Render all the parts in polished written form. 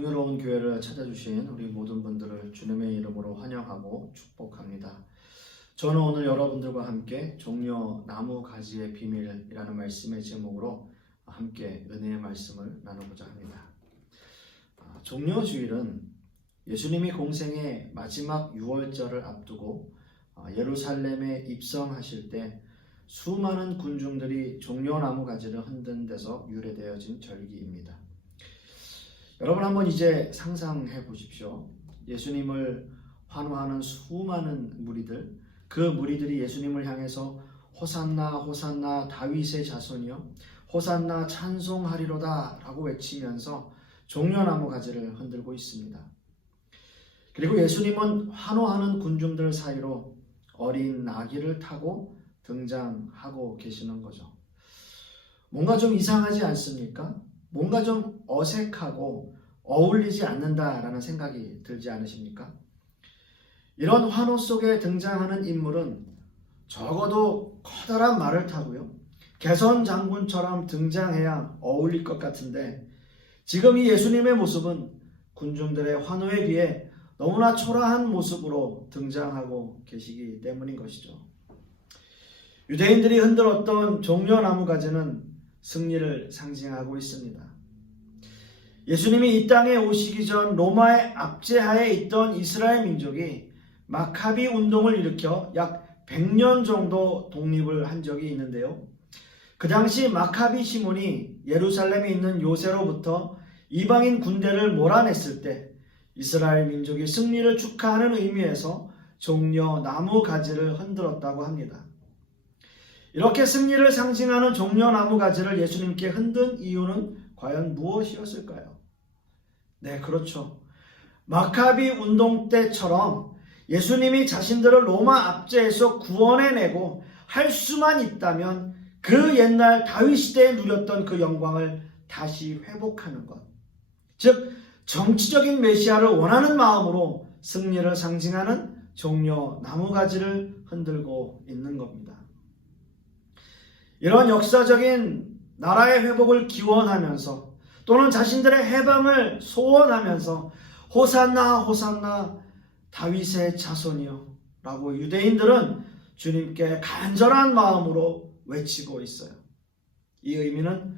풍요로운 교회를 찾아주신 우리 모든 분들을 주님의 이름으로 환영하고 축복합니다. 저는 오늘 여러분들과 함께 종려 나무 가지의 비밀이라는 말씀의 제목으로 함께 은혜의 말씀을 나누고자 합니다. 종려주일은 예수님이 공생의 마지막 유월절을 앞두고 예루살렘에 입성하실 때 수많은 군중들이 종려나무 가지를 흔든 데서 유래되어진 절기입니다. 여러분 한번 이제 상상해 보십시오. 예수님을 환호하는 수많은 무리들, 그 무리들이 예수님을 향해서 호산나 호산나 다윗의 자손이여 호산나 찬송하리로다 라고 외치면서 종려나무 가지를 흔들고 있습니다. 그리고 예수님은 환호하는 군중들 사이로 어린 나귀를 타고 등장하고 계시는 거죠. 뭔가 좀 이상하지 않습니까? 뭔가 좀 어색하고 어울리지 않는다라는 생각이 들지 않으십니까? 이런 환호 속에 등장하는 인물은 적어도 커다란 말을 타고요, 개선 장군처럼 등장해야 어울릴 것 같은데 지금 이 예수님의 모습은 군중들의 환호에 비해 너무나 초라한 모습으로 등장하고 계시기 때문인 것이죠. 유대인들이 흔들었던 종려나무 가지는 승리를 상징하고 있습니다. 예수님이 이 땅에 오시기 전 로마의 압제하에 있던 이스라엘 민족이 마카비 운동을 일으켜 약 100년 정도 독립을 한 적이 있는데요. 그 당시 마카비 시몬이 예루살렘에 있는 요새로부터 이방인 군대를 몰아냈을 때 이스라엘 민족이 승리를 축하하는 의미에서 종려나무 가지를 흔들었다고 합니다. 이렇게 승리를 상징하는 종려나무 가지를 예수님께 흔든 이유는 과연 무엇이었을까요? 네, 그렇죠. 마카비 운동 때처럼 예수님이 자신들을 로마 압제에서 구원해내고 할 수만 있다면 그 옛날 다윗 시대에 누렸던 그 영광을 다시 회복하는 것. 즉 정치적인 메시아를 원하는 마음으로 승리를 상징하는 종려나무 가지를 흔들고 있는 겁니다. 이런 역사적인 나라의 회복을 기원하면서 또는 자신들의 해방을 소원하면서 호산나 호산나 다윗의 자손이여 라고 유대인들은 주님께 간절한 마음으로 외치고 있어요. 이 의미는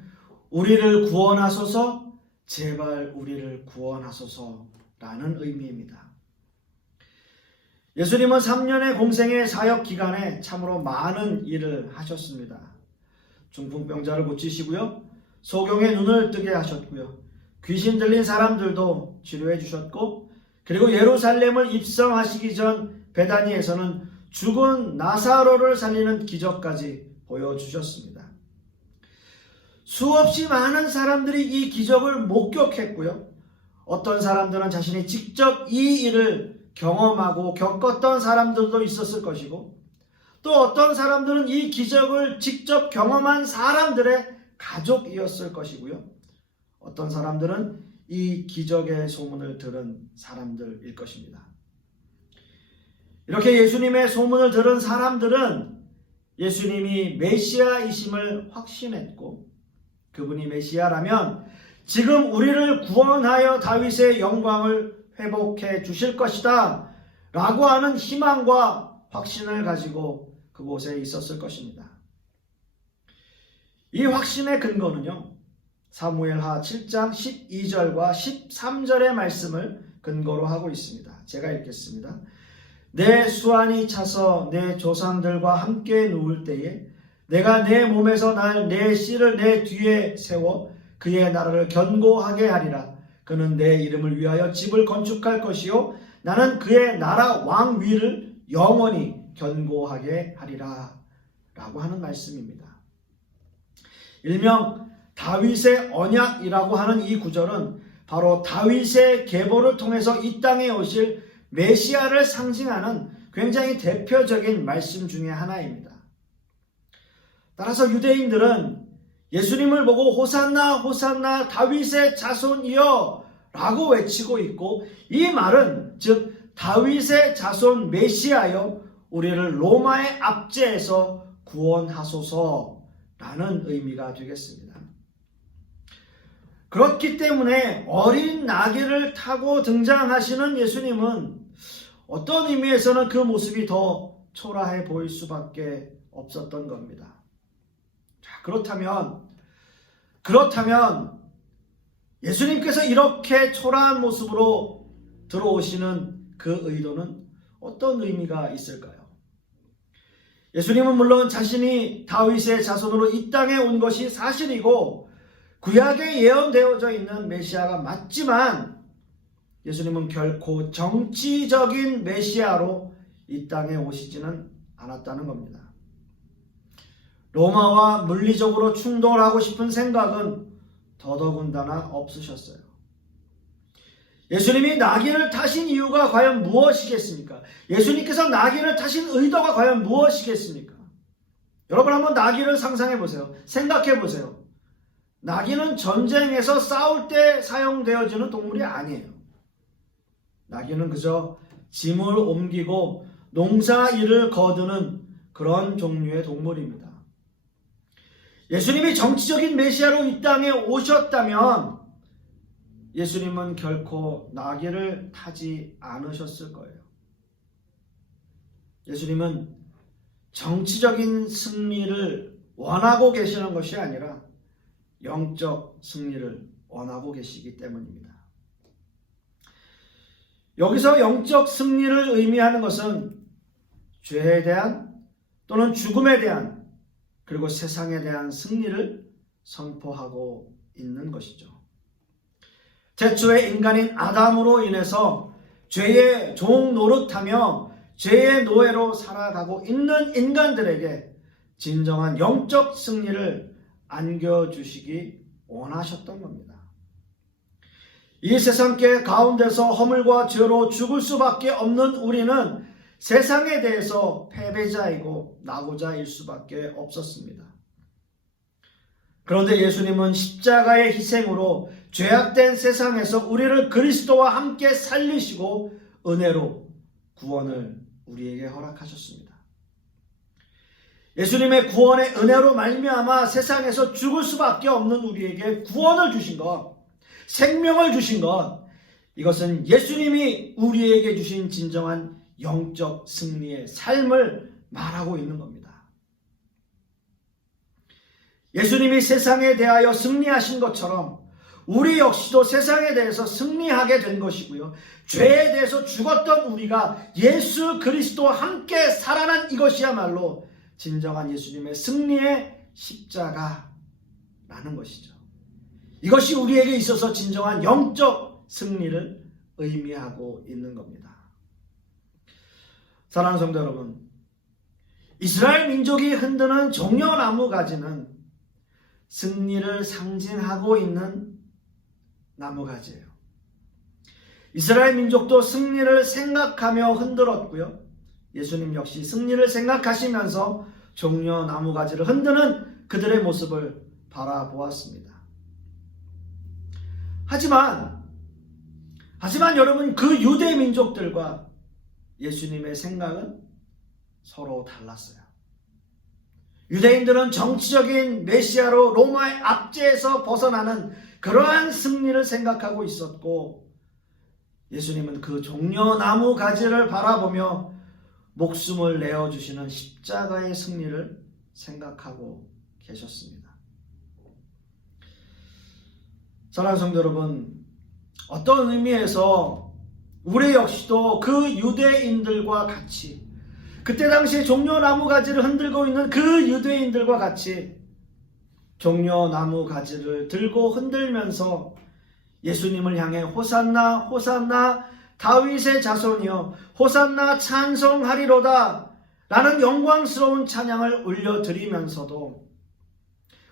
우리를 구원하소서, 제발 우리를 구원하소서라는 의미입니다. 예수님은 3년의 공생의 사역 기간에 참으로 많은 일을 하셨습니다. 중풍병자를 고치시고요, 소경의 눈을 뜨게 하셨고요, 귀신 들린 사람들도 치료해 주셨고, 그리고 예루살렘을 입성하시기 전 베다니에서는 죽은 나사로를 살리는 기적까지 보여주셨습니다. 수없이 많은 사람들이 이 기적을 목격했고요, 어떤 사람들은 자신이 직접 이 일을 경험하고 겪었던 사람들도 있었을 것이고, 또 어떤 사람들은 이 기적을 직접 경험한 사람들의 가족이었을 것이고요, 어떤 사람들은 이 기적의 소문을 들은 사람들일 것입니다. 이렇게 예수님의 소문을 들은 사람들은 예수님이 메시아이심을 확신했고, 그분이 메시아라면 지금 우리를 구원하여 다윗의 영광을 회복해 주실 것이다 라고 하는 희망과 확신을 가지고 그곳에 있었을 것입니다. 이 확신의 근거는요, 사무엘하 7장 12절과 13절의 말씀을 근거로 하고 있습니다. 제가 읽겠습니다. 내 수완이 차서 내 조상들과 함께 누울 때에 내가 내 몸에서 날 내 씨를 내 뒤에 세워 그의 나라를 견고하게 하리라. 그는 내 이름을 위하여 집을 건축할 것이요 나는 그의 나라 왕위를 영원히 견고하게 하리라 라고 하는 말씀입니다. 일명 다윗의 언약이라고 하는 이 구절은 바로 다윗의 계보를 통해서 이 땅에 오실 메시아를 상징하는 굉장히 대표적인 말씀 중에 하나입니다. 따라서 유대인들은 예수님을 보고 호산나 호산나 다윗의 자손이여 라고 외치고 있고, 이 말은 즉 다윗의 자손 메시아여 우리를 로마의 압제에서 구원하소서라는 의미가 되겠습니다. 그렇기 때문에 어린 나귀를 타고 등장하시는 예수님은 어떤 의미에서는 그 모습이 더 초라해 보일 수밖에 없었던 겁니다. 자, 그렇다면 예수님께서 이렇게 초라한 모습으로 들어오시는 그 의도는 어떤 의미가 있을까요? 예수님은 물론 자신이 다윗의 자손으로 이 땅에 온 것이 사실이고 구약에 예언되어져 있는 메시아가 맞지만 예수님은 결코 정치적인 메시아로 이 땅에 오시지는 않았다는 겁니다. 로마와 물리적으로 충돌하고 싶은 생각은 더더군다나 없으셨어요. 예수님이 나귀를 타신 이유가 과연 무엇이겠습니까? 예수님께서 나귀를 타신 의도가 과연 무엇이겠습니까? 여러분 한번 나귀를 상상해 보세요. 생각해 보세요. 나귀는 전쟁에서 싸울 때 사용되어지는 동물이 아니에요. 나귀는 그저 짐을 옮기고 농사 일을 거두는 그런 종류의 동물입니다. 예수님이 정치적인 메시아로 이 땅에 오셨다면 예수님은 결코 나귀를 타지 않으셨을 거예요. 예수님은 정치적인 승리를 원하고 계시는 것이 아니라 영적 승리를 원하고 계시기 때문입니다. 여기서 영적 승리를 의미하는 것은 죄에 대한 또는 죽음에 대한 그리고 세상에 대한 승리를 선포하고 있는 것이죠. 태초의 인간인 아담으로 인해서 죄의 종 노릇하며 죄의 노예로 살아가고 있는 인간들에게 진정한 영적 승리를 안겨주시기 원하셨던 겁니다. 이 세상계 가운데서 허물과 죄로 죽을 수밖에 없는 우리는 세상에 대해서 패배자이고 낙오자일 수밖에 없었습니다. 그런데 예수님은 십자가의 희생으로 죄악된 세상에서 우리를 그리스도와 함께 살리시고 은혜로 구원을 우리에게 허락하셨습니다. 예수님의 구원의 은혜로 말미암아 세상에서 죽을 수밖에 없는 우리에게 구원을 주신 것, 생명을 주신 것, 이것은 예수님이 우리에게 주신 진정한 영적 승리의 삶을 말하고 있는 겁니다. 예수님이 세상에 대하여 승리하신 것처럼 우리 역시도 세상에 대해서 승리하게 된 것이고요. 죄에 대해서 죽었던 우리가 예수 그리스도와 함께 살아난 이것이야말로 진정한 예수님의 승리의 십자가라는 것이죠. 이것이 우리에게 있어서 진정한 영적 승리를 의미하고 있는 겁니다. 사랑하는 성도 여러분, 이스라엘 민족이 흔드는 종려나무 가지는 승리를 상징하고 있는 나무가지예요. 이스라엘 민족도 승리를 생각하며 흔들었고요. 예수님 역시 승리를 생각하시면서 종려나무가지를 흔드는 그들의 모습을 바라보았습니다. 하지만 여러분, 그 유대 민족들과 예수님의 생각은 서로 달랐어요. 유대인들은 정치적인 메시아로 로마의 압제에서 벗어나는 그러한 승리를 생각하고 있었고, 예수님은 그 종려나무 가지를 바라보며 목숨을 내어주시는 십자가의 승리를 생각하고 계셨습니다. 사랑하는 성도 여러분, 어떤 의미에서 우리 역시도 그 유대인들과 같이, 그때 당시에 종려나무 가지를 흔들고 있는 그 유대인들과 같이 종려나무 가지를 들고 흔들면서 예수님을 향해 호산나 호산나 다윗의 자손이여 호산나 찬송하리로다 라는 영광스러운 찬양을 올려드리면서도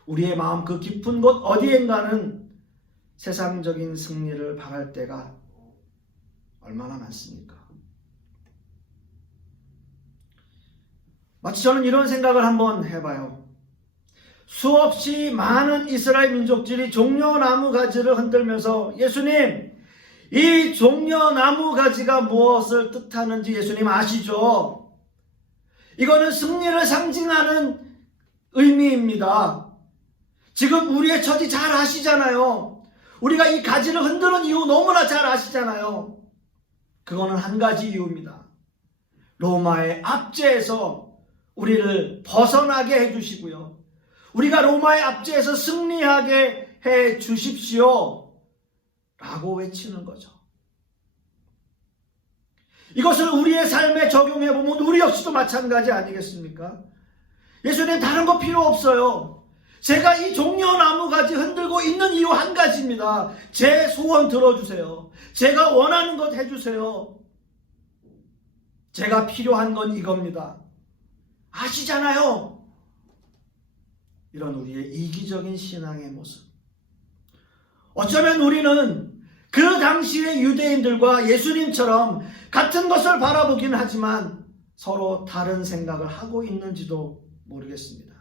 우리의 마음 그 깊은 곳 어디엔가는 세상적인 승리를 바랄 때가 얼마나 많습니까? 마치 저는 이런 생각을 한번 해봐요. 수없이 많은 이스라엘 민족들이 종려나무 가지를 흔들면서 예수님, 이 종려나무 가지가 무엇을 뜻하는지 예수님 아시죠? 이거는 승리를 상징하는 의미입니다. 지금 우리의 처지 잘 아시잖아요. 우리가 이 가지를 흔드는 이유 너무나 잘 아시잖아요. 그거는 한 가지 이유입니다. 로마의 압제에서 우리를 벗어나게 해주시고요. 우리가 로마의 압제에서 승리하게 해 주십시오 라고 외치는 거죠. 이것을 우리의 삶에 적용해 보면 우리 역시도 마찬가지 아니겠습니까? 예수님 다른 거 필요 없어요. 제가 이 종려나무 가지 흔들고 있는 이유 한 가지입니다. 제 소원 들어주세요. 제가 원하는 것 해주세요. 제가 필요한 건 이겁니다. 아시잖아요. 이런 우리의 이기적인 신앙의 모습. 어쩌면 우리는 그 당시의 유대인들과 예수님처럼 같은 것을 바라보긴 하지만 서로 다른 생각을 하고 있는지도 모르겠습니다.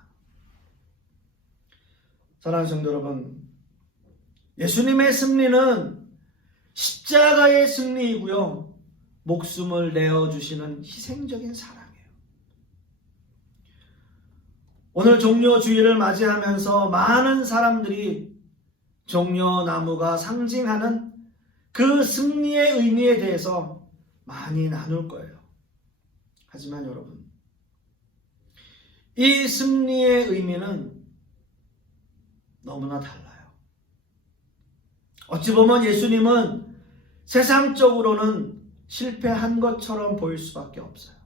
사랑하는 성도 여러분, 예수님의 승리는 십자가의 승리이고요. 목숨을 내어주시는 희생적인 사랑이에요. 오늘 종려주의를 맞이하면서 많은 사람들이 종려나무가 상징하는 그 승리의 의미에 대해서 많이 나눌 거예요. 하지만 여러분, 이 승리의 의미는 너무나 달라요. 어찌 보면 예수님은 세상적으로는 실패한 것처럼 보일 수밖에 없어요.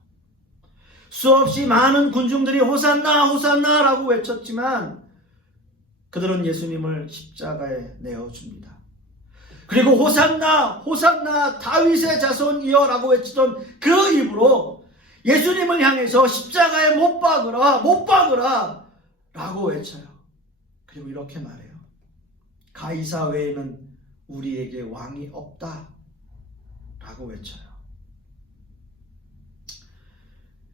수없이 많은 군중들이 호산나 호산나 라고 외쳤지만 그들은 예수님을 십자가에 내어줍니다. 그리고 호산나 호산나 다윗의 자손이여 라고 외치던 그 입으로 예수님을 향해서 십자가에 못 박으라 못 박으라 라고 외쳐요. 그리고 이렇게 말해요. 가이사 외에는 우리에게 왕이 없다 라고 외쳐요.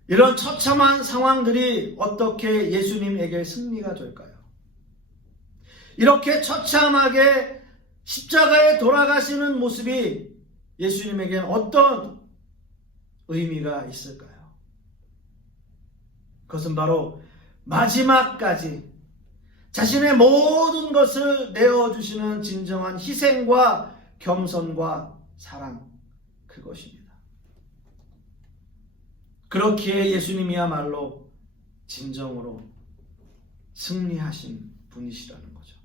이런 처참한 상황들이 어떻게 예수님에게 승리가 될까요? 이렇게 처참하게 십자가에 돌아가시는 모습이 예수님에게는 어떤 의미가 있을까요? 그것은 바로 마지막까지 자신의 모든 것을 내어주시는 진정한 희생과 겸손과 사랑, 그것입니다. 그렇기에 예수님이야말로 진정으로 승리하신 분이시라는 거죠.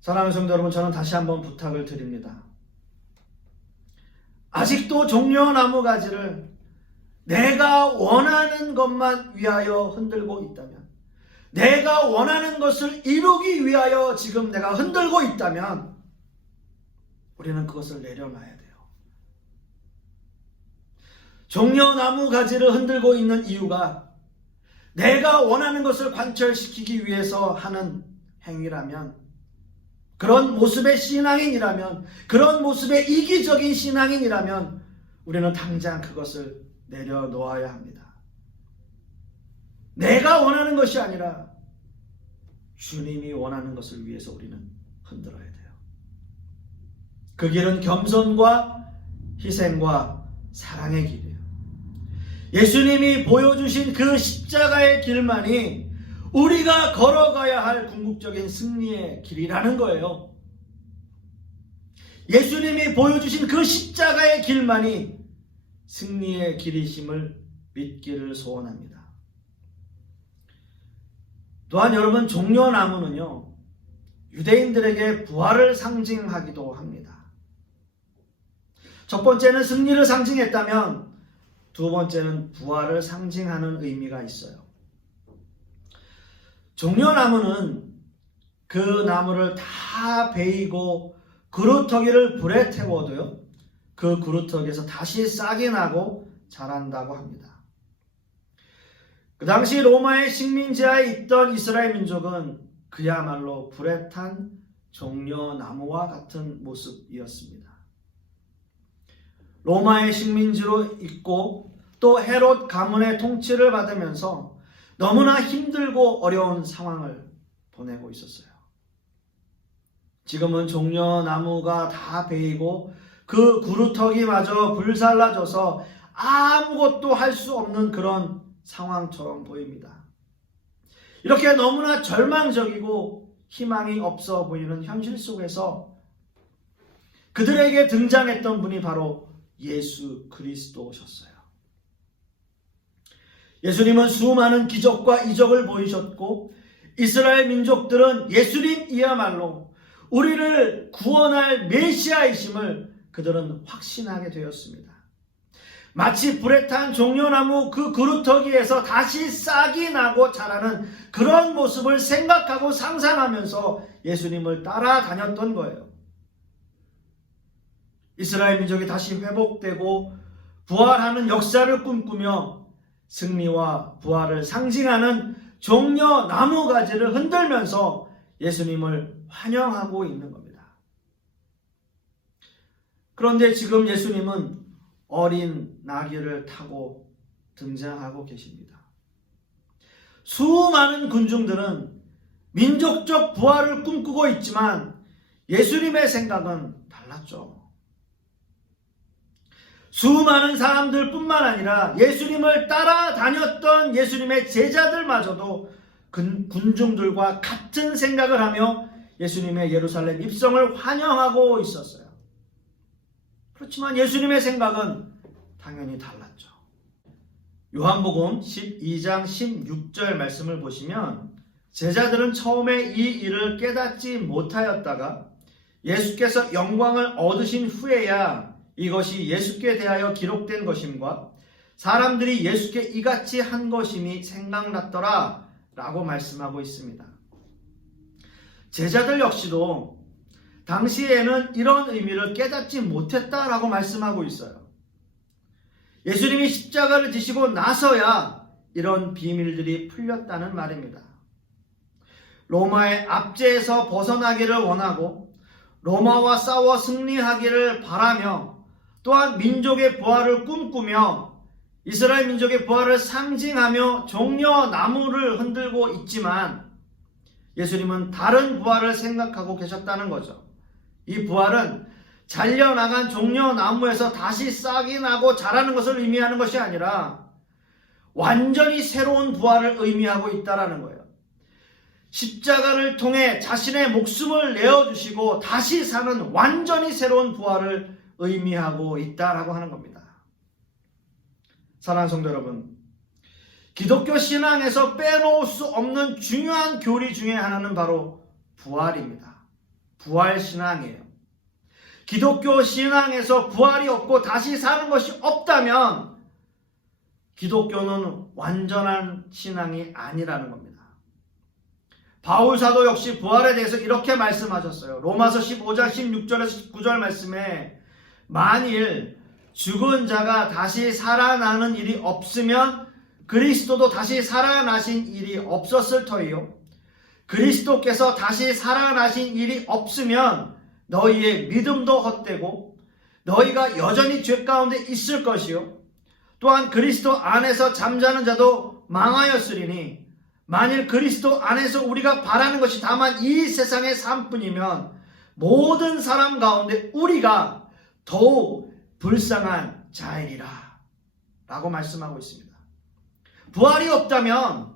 사랑하는 성도 여러분, 저는 다시 한번 부탁을 드립니다. 아직도 종려나무 가지를 내가 원하는 것만 위하여 흔들고 있다면, 내가 원하는 것을 이루기 위하여 지금 내가 흔들고 있다면 우리는 그것을 내려놔야 돼요. 종려나무 가지를 흔들고 있는 이유가 내가 원하는 것을 관철시키기 위해서 하는 행위라면, 그런 모습의 신앙인이라면, 그런 모습의 이기적인 신앙인이라면 우리는 당장 그것을 내려놓아야 합니다. 내가 원하는 것이 아니라 주님이 원하는 것을 위해서 우리는 흔들어야 돼요. 그 길은 겸손과 희생과 사랑의 길이에요. 예수님이 보여주신 그 십자가의 길만이 우리가 걸어가야 할 궁극적인 승리의 길이라는 거예요. 예수님이 보여주신 그 십자가의 길만이 승리의 길이심을 믿기를 소원합니다. 또한 여러분, 종려나무는요, 유대인들에게 부활을 상징하기도 합니다. 첫 번째는 승리를 상징했다면 두 번째는 부활을 상징하는 의미가 있어요. 종려나무는 그 나무를 다 베이고 그루터기를 불에 태워도요, 그 그루터기에서 다시 싹이 나고 자란다고 합니다. 그 당시 로마의 식민지하에 있던 이스라엘 민족은 그야말로 불에 탄 종려나무와 같은 모습이었습니다. 로마의 식민지로 있고 또 헤롯 가문의 통치를 받으면서 너무나 힘들고 어려운 상황을 보내고 있었어요. 지금은 종려나무가 다 베이고 그 그루터기마저 불살라져서 아무것도 할 수 없는 그런 상황처럼 보입니다. 이렇게 너무나 절망적이고 희망이 없어 보이는 현실 속에서 그들에게 등장했던 분이 바로 예수 그리스도셨어요. 예수님은 수많은 기적과 이적을 보이셨고 이스라엘 민족들은 예수님이야말로 우리를 구원할 메시아이심을 그들은 확신하게 되었습니다. 마치 불에 탄 종려나무 그 그루터기에서 다시 싹이 나고 자라는 그런 모습을 생각하고 상상하면서 예수님을 따라다녔던 거예요. 이스라엘 민족이 다시 회복되고 부활하는 역사를 꿈꾸며 승리와 부활을 상징하는 종려 나무가지를 흔들면서 예수님을 환영하고 있는 겁니다. 그런데 지금 예수님은 어린 나귀를 타고 등장하고 계십니다. 수많은 군중들은 민족적 부활을 꿈꾸고 있지만 예수님의 생각은 달랐죠. 수많은 사람들뿐만 아니라 예수님을 따라다녔던 예수님의 제자들마저도 군중들과 같은 생각을 하며 예수님의 예루살렘 입성을 환영하고 있었어요. 그렇지만 예수님의 생각은 당연히 달랐죠. 요한복음 12장 16절 말씀을 보시면 제자들은 처음에 이 일을 깨닫지 못하였다가 예수께서 영광을 얻으신 후에야 이것이 예수께 대하여 기록된 것임과 사람들이 예수께 이같이 한 것임이 생각났더라 라고 말씀하고 있습니다. 제자들 역시도 당시에는 이런 의미를 깨닫지 못했다라고 말씀하고 있어요. 예수님이 십자가를 지시고 나서야 이런 비밀들이 풀렸다는 말입니다. 로마의 압제에서 벗어나기를 원하고 로마와 싸워 승리하기를 바라며 또한 민족의 부활을 꿈꾸며 이스라엘 민족의 부활을 상징하며 종려 나무를 흔들고 있지만 예수님은 다른 부활을 생각하고 계셨다는 거죠. 이 부활은 잘려나간 종려 나무에서 다시 싹이 나고 자라는 것을 의미하는 것이 아니라 완전히 새로운 부활을 의미하고 있다는 거예요. 십자가를 통해 자신의 목숨을 내어주시고 다시 사는 완전히 새로운 부활을 의미하고 있다라고 하는 겁니다. 사랑하는 성도 여러분, 기독교 신앙에서 빼놓을 수 없는 중요한 교리 중에 하나는 바로 부활입니다. 부활 신앙이에요. 기독교 신앙에서 부활이 없고 다시 사는 것이 없다면 기독교는 완전한 신앙이 아니라는 겁니다. 바울 사도 역시 부활에 대해서 이렇게 말씀하셨어요. 로마서 15장 16절에서 19절 말씀에 만일 죽은 자가 다시 살아나는 일이 없으면 그리스도도 다시 살아나신 일이 없었을 터이요. 그리스도께서 다시 살아나신 일이 없으면 너희의 믿음도 헛되고 너희가 여전히 죄 가운데 있을 것이요. 또한 그리스도 안에서 잠자는 자도 망하였으리니 만일 그리스도 안에서 우리가 바라는 것이 다만 이 세상의 삶뿐이면 모든 사람 가운데 우리가 더욱 불쌍한 자이리라 라고 말씀하고 있습니다. 부활이 없다면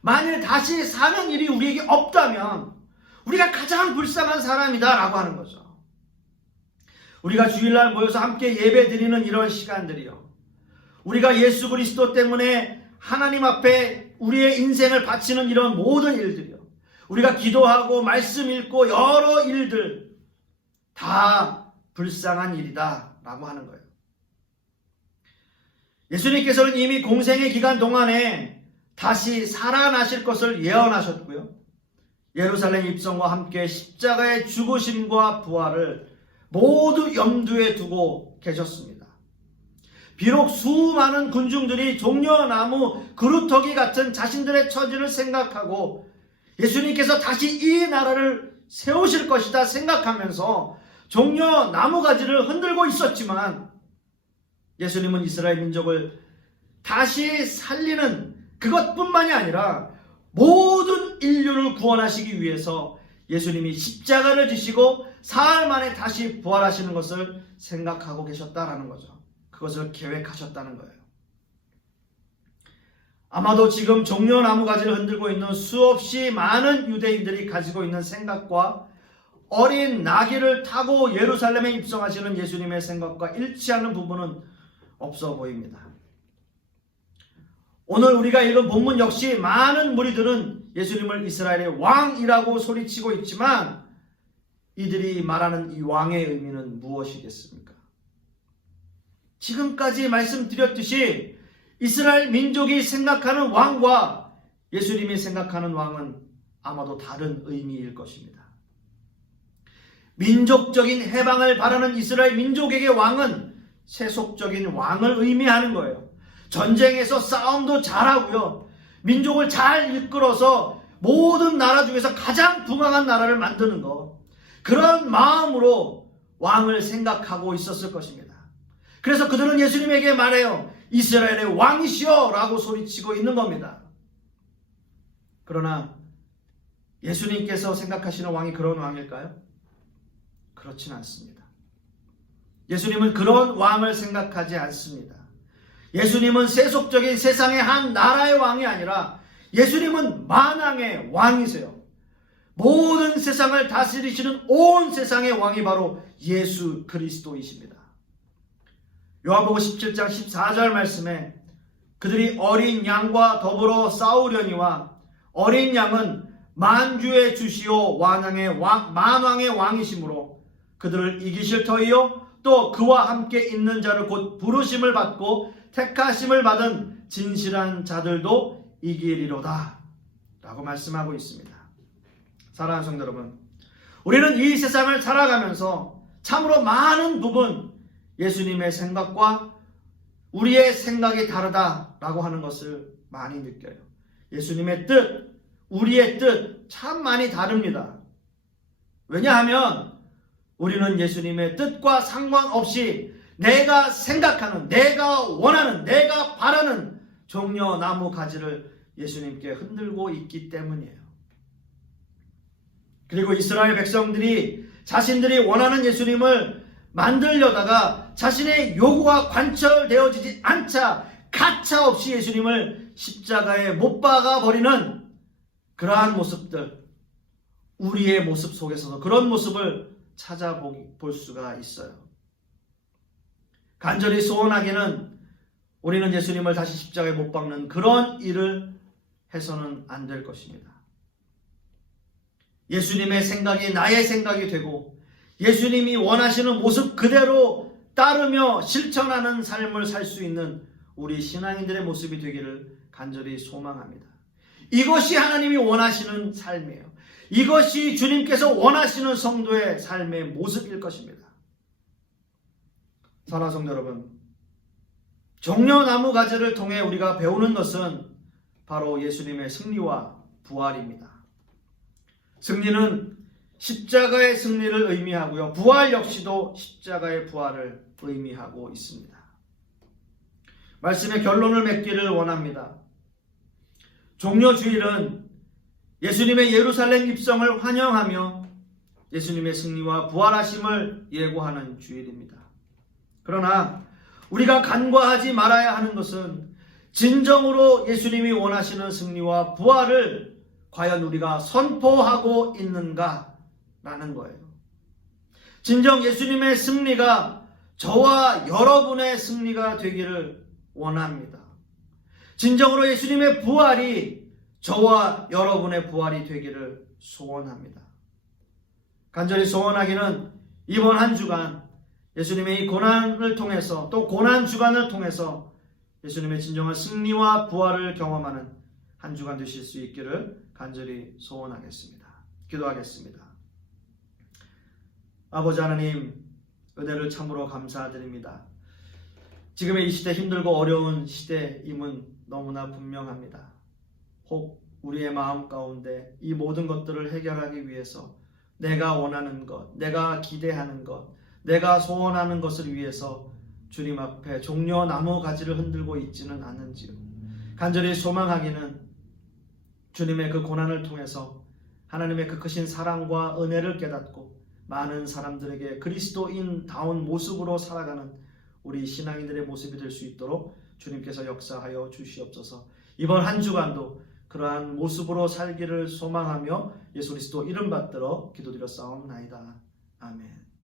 만일 다시 사는 일이 우리에게 없다면 우리가 가장 불쌍한 사람이다 라고 하는 거죠. 우리가 주일날 모여서 함께 예배 드리는 이런 시간들이요, 우리가 예수 그리스도 때문에 하나님 앞에 우리의 인생을 바치는 이런 모든 일들이요, 우리가 기도하고 말씀 읽고 여러 일들 다 불쌍한 일이다 라고 하는 거예요. 예수님께서는 이미 공생의 기간 동안에 다시 살아나실 것을 예언하셨고요, 예루살렘 입성과 함께 십자가의 죽으심과 부활을 모두 염두에 두고 계셨습니다. 비록 수많은 군중들이 종려나무 그루터기 같은 자신들의 처지를 생각하고 예수님께서 다시 이 나라를 세우실 것이다 생각하면서 종려나무 가지를 흔들고 있었지만 예수님은 이스라엘 민족을 다시 살리는 그것뿐만이 아니라 모든 인류를 구원하시기 위해서 예수님이 십자가를 지시고 사흘 만에 다시 부활하시는 것을 생각하고 계셨다라는 거죠. 그것을 계획하셨다는 거예요. 아마도 지금 종려나무 가지를 흔들고 있는 수없이 많은 유대인들이 가지고 있는 생각과 어린 나귀를 타고 예루살렘에 입성하시는 예수님의 생각과 일치하는 부분은 없어 보입니다. 오늘 우리가 읽은 본문 역시 많은 무리들은 예수님을 이스라엘의 왕이라고 소리치고 있지만 이들이 말하는 이 왕의 의미는 무엇이겠습니까? 지금까지 말씀드렸듯이 이스라엘 민족이 생각하는 왕과 예수님이 생각하는 왕은 아마도 다른 의미일 것입니다. 민족적인 해방을 바라는 이스라엘 민족에게 왕은 세속적인 왕을 의미하는 거예요. 전쟁에서 싸움도 잘하고요. 민족을 잘 이끌어서 모든 나라 중에서 가장 부강한 나라를 만드는 것. 그런 마음으로 왕을 생각하고 있었을 것입니다. 그래서 그들은 예수님에게 말해요. 이스라엘의 왕이시여 라고 소리치고 있는 겁니다. 그러나 예수님께서 생각하시는 왕이 그런 왕일까요? 그렇진 않습니다. 예수님은 그런 왕을 생각하지 않습니다. 예수님은 세속적인 세상의 한 나라의 왕이 아니라 예수님은 만왕의 왕이세요. 모든 세상을 다스리시는 온 세상의 왕이 바로 예수 그리스도이십니다. 요한복음 17장 14절 말씀에 그들이 어린 양과 더불어 싸우려니와 어린 양은 만주의 주시오 만왕의 왕이시므로 그들을 이기실 터이요 또 그와 함께 있는 자를 곧 부르심을 받고 택하심을 받은 진실한 자들도 이기리로다 라고 말씀하고 있습니다. 사랑하는 성도 여러분, 우리는 이 세상을 살아가면서 참으로 많은 부분 예수님의 생각과 우리의 생각이 다르다라고 하는 것을 많이 느껴요. 예수님의 뜻, 우리의 뜻 참 많이 다릅니다. 왜냐하면 우리는 예수님의 뜻과 상관없이 내가 생각하는, 내가 원하는, 내가 바라는 종려나무 가지를 예수님께 흔들고 있기 때문이에요. 그리고 이스라엘 백성들이 자신들이 원하는 예수님을 만들려다가 자신의 요구가 관철되어지지 않자 가차없이 예수님을 십자가에 못 박아 버리는 그러한 모습들, 우리의 모습 속에서도 그런 모습을 찾아볼 수가 있어요. 간절히 소원하기는 우리는 예수님을 다시 십자가에 못 박는 그런 일을 해서는 안 될 것입니다. 예수님의 생각이 나의 생각이 되고 예수님이 원하시는 모습 그대로 따르며 실천하는 삶을 살 수 있는 우리 신앙인들의 모습이 되기를 간절히 소망합니다. 이것이 하나님이 원하시는 삶이에요. 이것이 주님께서 원하시는 성도의 삶의 모습일 것입니다. 사랑하는 성도 여러분, 종려나무 가지를 통해 우리가 배우는 것은 바로 예수님의 승리와 부활입니다. 승리는 십자가의 승리를 의미하고요. 부활 역시도 십자가의 부활을 의미하고 있습니다. 말씀의 결론을 맺기를 원합니다. 종려주일은 예수님의 예루살렘 입성을 환영하며 예수님의 승리와 부활하심을 예고하는 주일입니다. 그러나 우리가 간과하지 말아야 하는 것은 진정으로 예수님이 원하시는 승리와 부활을 과연 우리가 선포하고 있는가라는 거예요. 진정 예수님의 승리가 저와 여러분의 승리가 되기를 원합니다. 진정으로 예수님의 부활이 저와 여러분의 부활이 되기를 소원합니다. 간절히 소원하기는 이번 한 주간 예수님의 이 고난을 통해서 또 고난 주간을 통해서 예수님의 진정한 승리와 부활을 경험하는 한 주간 되실 수 있기를 간절히 소원하겠습니다. 기도하겠습니다. 아버지 하나님, 은혜를 참으로 감사드립니다. 지금의 이 시대, 힘들고 어려운 시대임은 너무나 분명합니다. 혹 우리의 마음 가운데 이 모든 것들을 해결하기 위해서 내가 원하는 것, 내가 기대하는 것, 내가 소원하는 것을 위해서 주님 앞에 종려나무 가지를 흔들고 있지는 않은지요. 간절히 소망하기는 주님의 그 고난을 통해서 하나님의 그 크신 사랑과 은혜를 깨닫고 많은 사람들에게 그리스도인다운 모습으로 살아가는 우리 신앙인들의 모습이 될 수 있도록 주님께서 역사하여 주시옵소서. 이번 한 주간도 그러한 모습으로 살기를 소망하며 예수 그리스도 이름 받들어 기도드려 싸움나이다. 아멘.